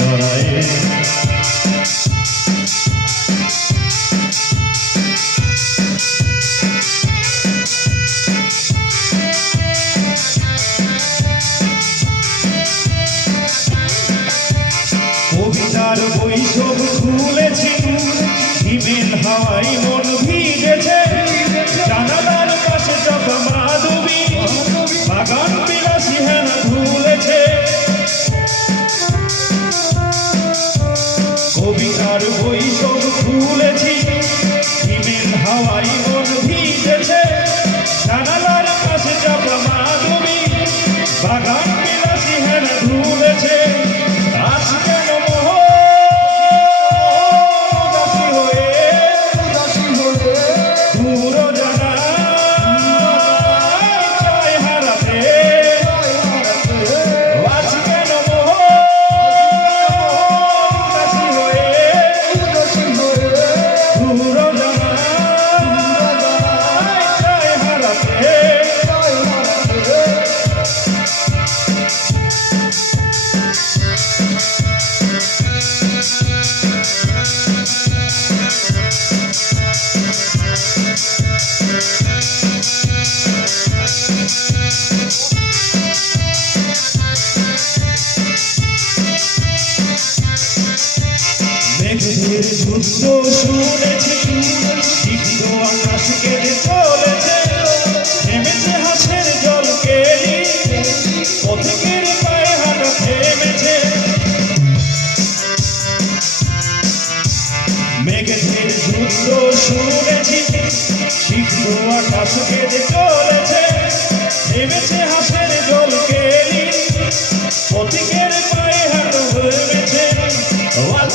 জড়ায় কবিতার বৈষব খুলেছি হিমেল হাওয়াই বই সব খুলেছি হিমেল হাওয়াই মেঘের যুদ্ধ শুনেছি সিদ্ধ আকাশ কেড়ে চলেছে হাসের জল কেড়ি। পথিকের পায়ে হাঁটা থেমেছে। মেঘের যুদ্ধ শুনেছি সিদ্ধ আকাশ কেড়ে চলেছে। নেমেছে হাসের জল কেড়ি। পথিকের পায়ে হাঁটা থেমেছে আজ